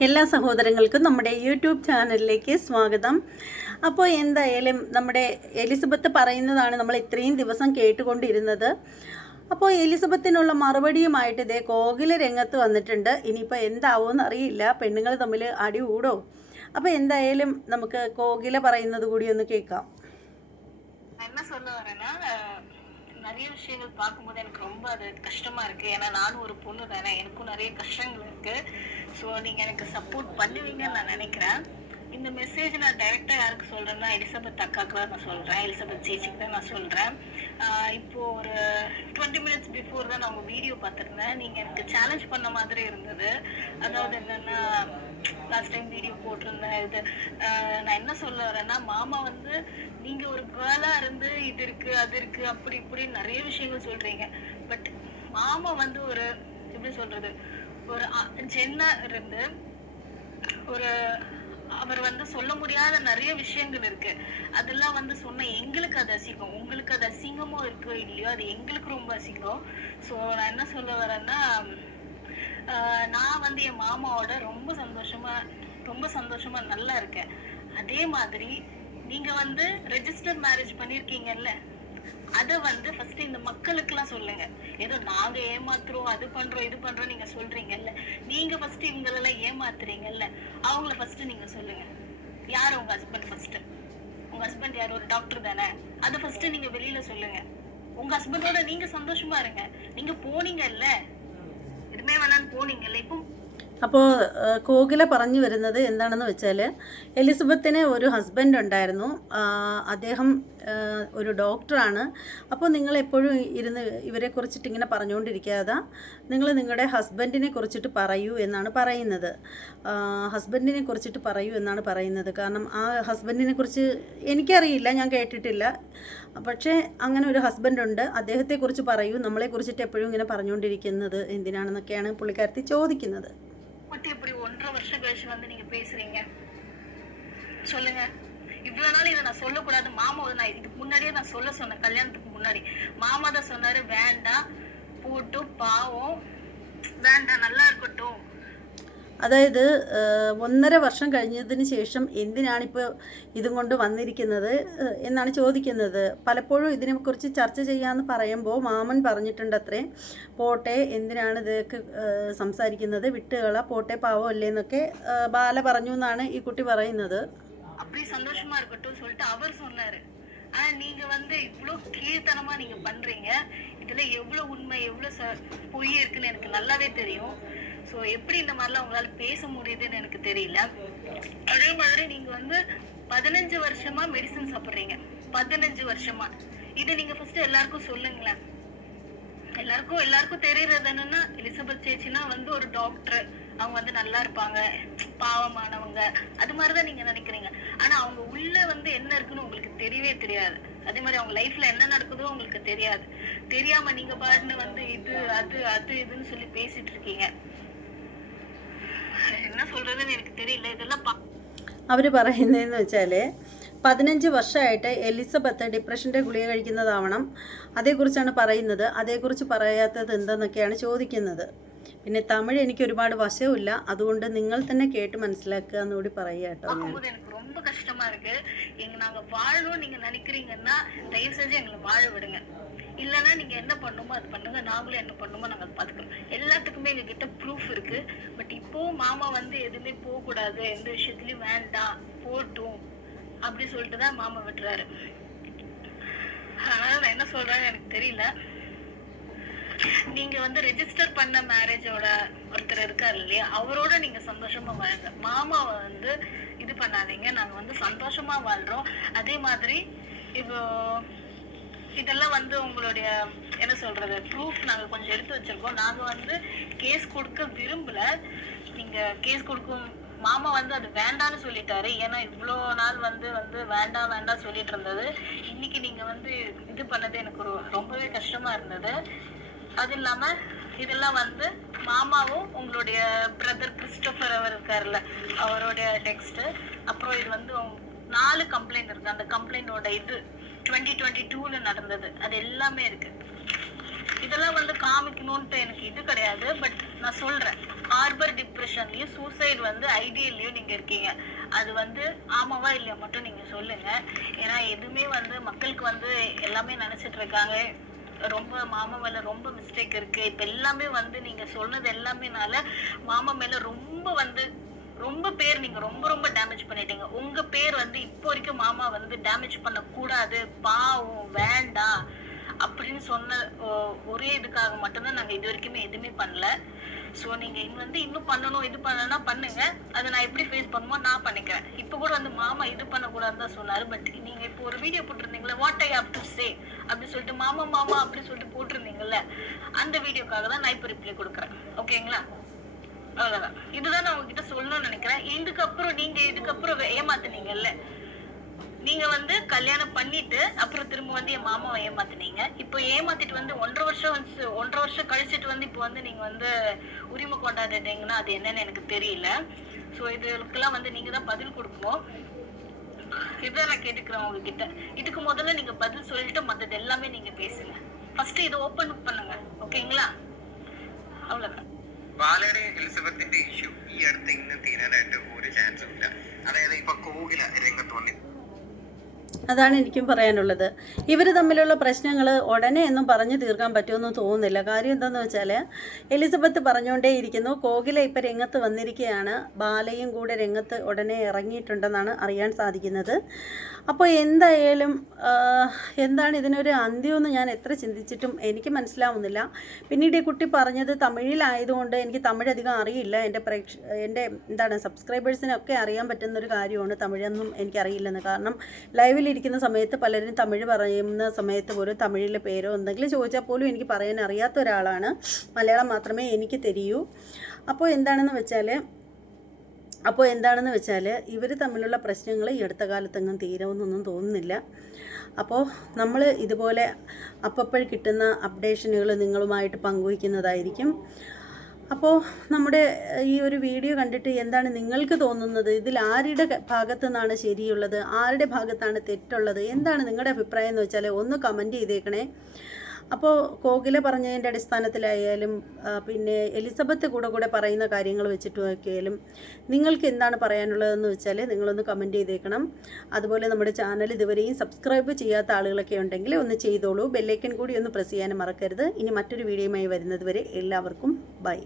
എല്ലാ സഹോദരങ്ങൾക്കും നമ്മുടെ യൂട്യൂബ് ചാനലിലേക്ക് സ്വാഗതം അപ്പോൾ എന്തായാലും നമ്മുടെ എലിസബത്ത് പറയുന്നതാണ് നമ്മൾ ഇത്രയും ദിവസം കേട്ടുകൊണ്ടിരുന്നത് അപ്പോൾ എലിസബത്തിനുള്ള മറുപടിയുമായിട്ട് ഇതേ കോകില രംഗത്ത് വന്നിട്ടുണ്ട് ഇനിയിപ്പോൾ എന്താവുമെന്ന് അറിയില്ല പെണ്ണുങ്ങൾ തമ്മിൽ അടി കൂടോ അപ്പോൾ എന്തായാലും നമുക്ക് കോകില പറയുന്നത് കൂടി ഒന്ന് കേൾക്കാം நான் என்ன சொல்ல வரேன்னா அஹ், நிறைய விஷயங்கள் பார்க்கும்போது எனக்கு ரொம்ப அது கஷ்டமா இருக்கு ஏன்னா நானும் ஒரு பொண்ணு தானே எனக்கும் நிறைய கஷ்டங்கள் இருக்கு ஸோ நீங்கள் எனக்கு சப்போர்ட் பண்ணுவீங்கன்னு நான் நினைக்கிறேன். இந்த மெசேஜ் நான் டைரெக்டாக யாருக்கு சொல்கிறேன்னா எலிசபெத் அக்காக்கு தான் நான் சொல்கிறேன் எலிசபெத் சேச்சிக்கு தான் நான் சொல்கிறேன் இப்போது இப்போ ஒரு டுவெண்ட்டி மினிட்ஸ் பிஃபோர் தான் நான் உங்கள் வீடியோ பார்த்துருந்தேன். நீங்கள் எனக்கு சேலஞ்ச் பண்ண மாதிரி இருந்தது. அதாவது என்னென்னா லாஸ்ட் டைம் வீடியோ போட்டிருந்தேன். இது நான் என்ன சொல்ல வரேன்னா மாமா வந்து நீங்கள் ஒரு கேர்ளாக இருந்து இது இருக்குது அது இருக்குது அப்படி இப்படி நிறைய விஷயங்கள் சொல்கிறீங்க பட் மாமா வந்து ஒரு எப்படி சொல்கிறது ஒரு அ- ஜென்னா இருந்து ஒரு அவர் வந்து சொல்ல முடியாத நிறைய விஷயங்கள் இருக்கு. அதெல்லாம் வந்து சொன்ன எங்களுக்கு அது அசிங்கம். உங்களுக்கு அது அசிங்கமோ இருக்கோ இல்லையோ அது எங்களுக்கு ரொம்ப அசிங்கம். ஸோ நான் என்ன சொல்ல வரேன்னா நான் வந்து என் மாமாவோட ரொம்ப சந்தோஷமா ரொம்ப சந்தோஷமா நல்லா இருக்கேன். அதே மாதிரி நீங்க வந்து ரெஜிஸ்டர் மேரேஜ் பண்ணியிருக்கீங்கல்ல அதை வந்து ஃபர்ஸ்ட் இந்த மக்களுக்கு எல்லாம் சொல்லுங்க. ஏதோ நாங்க ஏமாத்துறோம் அது பண்றோம் இது பண்றோம் நீங்க சொல்றீங்கல்ல. நீங்க ஃபர்ஸ்ட் இவங்களெல்லாம் ஏமாத்துறீங்கல்ல அவங்கள ஃபர்ஸ்ட் நீங்க சொல்லுங்க. யார் உங்க ஹஸ்பண்ட் ஃபர்ஸ்ட் உங்க ஹஸ்பண்ட் யார்? ஒரு டாக்டர் தானே. அது ஃபர்ஸ்ட் நீங்க வெளியில சொல்லுங்க. உங்க ஹஸ்பண்டோட நீங்க சந்தோஷமா இருங்க. நீங்க போனீங்கல்ல. எதுவுமே வேணான்னு போனீங்கல்ல. இப்போ അപ്പോൾ കോകില പറഞ്ഞു വരുന്നത് എന്താണെന്ന് വെച്ചാൽ എലിസബത്തിന് ഒരു ഹസ്ബൻഡ് ഉണ്ടായിരുന്നു. അദ്ദേഹം ഒരു ഡോക്ടറാണ് അപ്പോൾ നിങ്ങൾ എപ്പോഴും ഇരുന്ന് ഇവരെ കുറിച്ചിട്ട് ഇങ്ങനെ പറഞ്ഞുകൊണ്ടിരിക്കാതെ നിങ്ങൾ നിങ്ങളുടെ ഹസ്ബൻഡിനെ കുറിച്ചിട്ട് പറയൂ എന്നാണ് പറയുന്നത്. ഹസ്ബൻഡിനെ കുറിച്ചിട്ട് പറയൂ എന്നാണ് പറയുന്നത്. കാരണം ആ ഹസ്ബൻഡിനെ കുറിച്ച് എനിക്കറിയില്ല ഞാൻ കേട്ടിട്ടില്ല. പക്ഷേ അങ്ങനെ ഒരു ഹസ്ബൻഡ് ഉണ്ട്. അദ്ദേഹത്തെക്കുറിച്ച് പറയൂ നമ്മളെ കുറിച്ചിട്ട് എപ്പോഴും ഇങ്ങനെ പറഞ്ഞുകൊണ്ടിരിക്കുന്നത് എന്തിനാണെന്നൊക്കെയാണ് പുള്ളിക്കാരത്തി ചോദിക്കുന്നത്. மட்டும் இப்படி ஒன்றரை வருஷம் கழிச்சு வந்து நீங்க பேசுறீங்க. சொல்லுங்க. இவ்வளவு நாள் இதை நான் சொல்லக்கூடாது. மாமா நான் இதுக்கு முன்னாடியே நான் சொல்ல சொன்னேன். கல்யாணத்துக்கு முன்னாடி. மாமா தான் சொன்னாரு வேண்டாம். போட்டு பாவம். வேண்டாம் நல்லா இருக்கட்டும். അതായത് ഏഹ്, ഒന്നര വർഷം കഴിഞ്ഞതിന് ശേഷം എന്തിനാണിപ്പോൾ ഇതും കൊണ്ട് വന്നിരിക്കുന്നത് ഏഹ്, എന്നാണ് ചോദിക്കുന്നത് പലപ്പോഴും ഇതിനെക്കുറിച്ച് ചർച്ച ചെയ്യാമെന്ന് പറയുമ്പോൾ മാമൻ പറഞ്ഞിട്ടുണ്ട് അത്രേ പോട്ടെ എന്തിനാണ് ഇതൊക്കെ ഏഹ്, സംസാരിക്കുന്നത് വിട്ടുകള പോട്ടെ പാവമല്ലേ എന്നൊക്കെ ഏഹ്, ബാല പറഞ്ഞു എന്നാണ് ഈ കുട്ടി പറയുന്നത് அப்படி சந்தோஷமா இருக்கட்டும் சொல்லிட்டு அவர் சொன்னாரு ஆனா நீங்க வந்து இவ்வளவு கீழ்த்தனமா நீங்க பண்றீங்க இதுல எவ்வளவு உண்மை எவ்வளவு ச- பொய் இருக்குன்னு எனக்கு நல்லாவே தெரியும் சோ எப்படி இந்த மாதிரிலாம் உங்களால பேச முடியுதுன்னு எனக்கு தெரியல. அதே மாதிரி நீங்க வந்து பதினஞ்சு வருஷமா மெடிசன் சாப்பிடுறீங்க. பதினஞ்சு வருஷமா. இதை நீங்க ஃபர்ஸ்ட் எல்லாருக்கும் சொல்லுங்களேன். எல்லாருக்கும் எல்லாருக்கும் தெரியறது என்னன்னா எலிசபெத் சேச்சினா வந்து ஒரு டாக்டர் அவங்க வந்து நல்லா இருப்பாங்க. பாவமானவங்க. அது மாதிரிதான் நீங்க நினைக்கிறீங்க. ஆனா அவங்க உள்ள வந்து என்ன இருக்குன்னு உங்களுக்கு தெரியவே தெரியாது. அதே மாதிரி அவங்க லைஃப்ல என்ன நடக்குதோ உங்களுக்கு தெரியாது. தெரியாம நீங்க பாட்டுன்னு வந்து இது அது அது இதுன்னு சொல்லி பேசிட்டு இருக்கீங்க. അവർ പറയുന്നതെന്ന് വെച്ചാൽ പതിനഞ്ച് വർഷമായിട്ട് എലിസബത്ത് ഡിപ്രഷൻ്റെ ഗുളിക കഴിക്കുന്നതാവണം അതേക്കുറിച്ചാണ് പറയുന്നത് അതേക്കുറിച്ച് പറയാത്തത് എന്തെന്നൊക്കെയാണ് ചോദിക്കുന്നത് പിന്നെ തമിഴ് എനിക്ക് ഒരുപാട് വശമില്ല അതുകൊണ്ട് നിങ്ങൾ തന്നെ കേട്ട് മനസ്സിലാക്കുക എന്നുകൂടി പറയുക കേട്ടോ ഞാൻ பார்க்கும்போது எனக்கு ரொம்ப கஷ்டமா இருக்கு எங்க நாங்க வாழணும்னு நீங்க நினைக்கிறீங்கன்னா தயவு செஞ்சு எங்களை வாழ விடுங்க இல்லைன்னா நீங்க என்ன பண்ணுமோ அது பண்ணுங்க. நாங்களும் என்ன பண்ணுமோ நாங்க அதை எல்லாத்துக்குமே எங்க கிட்ட ப்ரூஃப் இருக்கு. பட் இப்போ மாமா வந்து எதுவுமே போக கூடாது எந்த விஷயத்துலயும் வேண்டாம். போட்டும். அப்படி சொல்லிட்டு தான் மாமா விட்டுறாரு. அதனால நான் என்ன சொல்றேன்னு எனக்கு தெரியல. நீங்க வந்து ரெஜிஸ்டர் பண்ண மேரேஜோட ஒருத்தர் இருக்கார் இல்லையா? அவரோட நீங்க சந்தோஷமா வாழுங்க. மாமாவை வந்து இது பண்ணாதீங்க. நாங்க வந்து சந்தோஷமா வாழ்றோம். அதே மாதிரி இப்போ இதெல்லாம் வந்து உங்களுடைய என்ன சொல்றது ப்ரூஃப் நாங்க கொஞ்சம் எடுத்து வச்சிருக்கோம். நாங்க வந்து கேஸ் கொடுக்க விரும்பல. நீங்க கேஸ் கொடுக்கும் மாமா வந்து அது வேண்டான்னு சொல்லிட்டாரு. ஏன்னா இவ்வளோ நாள் வந்து வந்து வேண்டாம் வேண்டாம் சொல்லிட்டு இருந்தது. இன்னைக்கு நீங்க வந்து இது பண்ணது எனக்கு ஒரு ரொம்பவே கஷ்டமா இருந்தது. அது இல்லாம இதெல்லாம் வந்து மாமாவும் உங்களுடைய பிரதர் கிறிஸ்டோபர் அவர் இருக்காருல்ல அவருடைய டெக்ஸ்ட் அப்புறம் இது வந்து நாலு கம்ப்ளைண்ட் இருக்கு. அந்த கம்ப்ளைண்டோட இது டுவெண்ட்டி டுவெண்ட்டி டூல நடந்தது. அது எல்லாமே இருக்கு. இதெல்லாம் வந்து காமிக்கணும்ட்டு எனக்கு இது கிடையாது பட் நான் சொல்றேன். ஹார்பர் டிப்ரெஷன்லயும் சூசைட் வந்து ஐடியல்லையும் நீங்க இருக்கீங்க. அது வந்து ஆமாவா இல்லையா மட்டும் நீங்க சொல்லுங்க. ஏன்னா எதுவுமே வந்து மக்களுக்கு வந்து எல்லாமே நினைச்சிட்டு இருக்காங்க. ரொம்ப மாமா மேல ரொம்ப மிஸ்டேக் இருக்கு. இப்ப எல்லாமே வந்து நீங்க சொன்னது எல்லாமேனால மாமா மேல ரொம்ப வந்து ரொம்ப பேர் நீங்க ரொம்ப ரொம்ப டேமேஜ் பண்ணிட்டீங்க. உங்க பேர் வந்து இப்போ வரைக்கும் மாமா வந்து டேமேஜ் பண்ண கூடாது பாவம் வேண்டாம் அப்படின்னு சொன்ன ஒ- ஒரே இதுக்காக மட்டும்தான் நாங்க இது வரைக்குமே எதுவுமே பண்ணல. ஸோ நீங்க இங்க வந்து இன்னும் பண்ணணும் இது பண்ணனா பண்ணுங்க. அதை நான் எப்படி ஃபேஸ் பண்ணுமோ நான் பண்ணிக்கிறேன். இப்போ கூட வந்து மாமா இது பண்ணக்கூடாதுன்னு தான் சொன்னாரு பட் நீங்க இப்போ ஒரு video போட்டிருந்தீங்களா what I have to say அப்படி சொல்லிட்டு மாமா மாமா அப்படி சொல்லிட்டு போட்டிருந்தீங்கல்ல அந்த வீடியோக்காக தான் நான் இப்போ ரிப்ளை கொடுக்குறேன். ஓகேங்களா அவ்வளவுதான் இதுதான் நான் உங்ககிட்ட சொல்லணும்னு நினைக்கிறேன். இதுக்கப்புறம் நீங்க இதுக்கப்புறம் ஏமாத்துனீங்கல்ல. நீங்க வந்து கல்யாணம் பண்ணிட்டு அப்புறம் திரும்ப வந்து என் மாமாவை ஏமாத்துனீங்க. இப்போ ஏமாத்திட்டு வந்து ஒன்றரை வருஷம் வந்து ஒன்றரை வருஷம் கழிச்சிட்டு வந்து இப்போ வந்து நீங்க வந்து உரிமை கொண்டாடிட்டீங்கன்னா அது என்னன்னு எனக்கு தெரியல. ஸோ இதுக்கெல்லாம் வந்து நீங்க தான் பதில் கொடுக்கணும். இதுதான் நான் கேட்டுக்கிறேன் உங்ககிட்ட. இதுக்கு முதல்ல நீங்க பதில் சொல்லிட்டு மத்தது எல்லாமே நீங்க பேசுங்க. ஃபர்ஸ்ட் இதை ஓப்பன் பண்ணுங்க. ஓகேங்களா அவ்வளவுதான். ബാലയുടെ എലിസബത്തിന്റെ ഇഷ്യൂ ഈ അടുത്ത് ഇന്ന് തീരാനായിട്ട് ഒരു ചാൻസും ഇല്ല. അതായത് ഇപ്പൊ കോകില രംഗത്ത് വന്നി അതാണ് എനിക്കും പറയാനുള്ളത്. ഇവർ തമ്മിലുള്ള പ്രശ്നങ്ങൾ ഉടനെ ഒന്നും പറഞ്ഞു തീർക്കാൻ പറ്റുമെന്ന് തോന്നുന്നില്ല. കാര്യം എന്താണെന്ന് വെച്ചാൽ എലിസബത്ത് പറഞ്ഞുകൊണ്ടേയിരിക്കുന്നു കോകില ഇപ്പം രംഗത്ത് വന്നിരിക്കുകയാണ് ബാലയും കൂടെ രംഗത്ത് ഉടനെ ഇറങ്ങിയിട്ടുണ്ടെന്നാണ് അറിയാൻ സാധിക്കുന്നത്. അപ്പോൾ എന്തായാലും എന്താണ് ഇതിനൊരു അന്ത്യമെന്ന് ഞാൻ എത്ര ചിന്തിച്ചിട്ടും എനിക്ക് മനസ്സിലാവുന്നില്ല. പിന്നീട് ഈ കുട്ടി പറഞ്ഞത് തമിഴിലായതുകൊണ്ട് എനിക്ക് തമിഴ് അധികം അറിയില്ല. എന്റെ പ്രേക്ഷ എന്റെ എന്താണ് സബ്സ്ക്രൈബേഴ്സിനൊക്കെ അറിയാൻ പറ്റുന്നൊരു കാര്യമാണ് തമിഴൊന്നും എനിക്കറിയില്ലെന്ന്. കാരണം ലൈവിലിരിക്കുന്ന സമയത്ത് പലരും തമിഴ് പറയുന്ന സമയത്ത് പോലും തമിഴിലെ പേരോ എന്തെങ്കിലും ചോദിച്ചാൽ പോലും എനിക്ക് പറയാൻ അറിയാത്ത ഒരാളാണ്. മലയാളം മാത്രമേ എനിക്ക് തെരിയൂ. അപ്പോൾ എന്താണെന്ന് വെച്ചാൽ അപ്പോൾ എന്താണെന്ന് വെച്ചാൽ ഇവർ തമ്മിലുള്ള പ്രശ്നങ്ങൾ ഈ അടുത്ത കാലത്തെങ്ങും തീരുമെന്നൊന്നും തോന്നുന്നില്ല. അപ്പോൾ നമ്മൾ ഇതുപോലെ അപ്പപ്പോൾ കിട്ടുന്ന അപ്ഡേഷനുകൾ നിങ്ങളുമായിട്ട് പങ്കുവയ്ക്കുന്നതായിരിക്കും. അപ്പോൾ നമ്മുടെ ഈ ഒരു വീഡിയോ കണ്ടിട്ട് എന്താണ് നിങ്ങൾക്ക് തോന്നുന്നത്? ഇതിൽ ആരുടെ ഭാഗത്തു നിന്നാണ് ശരിയുള്ളത്? ആരുടെ ഭാഗത്താണ് തെറ്റുള്ളത്? എന്താണ് നിങ്ങളുടെ അഭിപ്രായം എന്ന് വെച്ചാൽ ഒന്ന് കമന്റ് ചെയ്തേക്കണേ. അപ്പോൾ കോകില പറഞ്ഞതിന്റെ അടിസ്ഥാനത്തിലായാലും പിന്നെ എലിസബത്ത് കൂടെ കൂടെ പറയുന്ന കാര്യങ്ങൾ വെച്ചിട്ട് നോക്കിയാലും നിങ്ങൾക്ക് എന്താണ് പറയാനുള്ളതെന്ന് വെച്ചാൽ നിങ്ങളൊന്ന് കമന്റ് ചെയ്തേക്കണം. അതുപോലെ നമ്മുടെ ചാനൽ ഇതുവരെയും സബ്സ്ക്രൈബ് ചെയ്യാത്ത ആളുകളൊക്കെ ഉണ്ടെങ്കിൽ ഒന്ന് ചെയ്തോളൂ. ബെല്ലൈക്കൻ കൂടി ഒന്ന് പ്രസ് ചെയ്യാനും മറക്കരുത്. ഇനി മറ്റൊരു വീഡിയോയുമായി വരുന്നത് വരെ എല്ലാവർക്കും ബൈ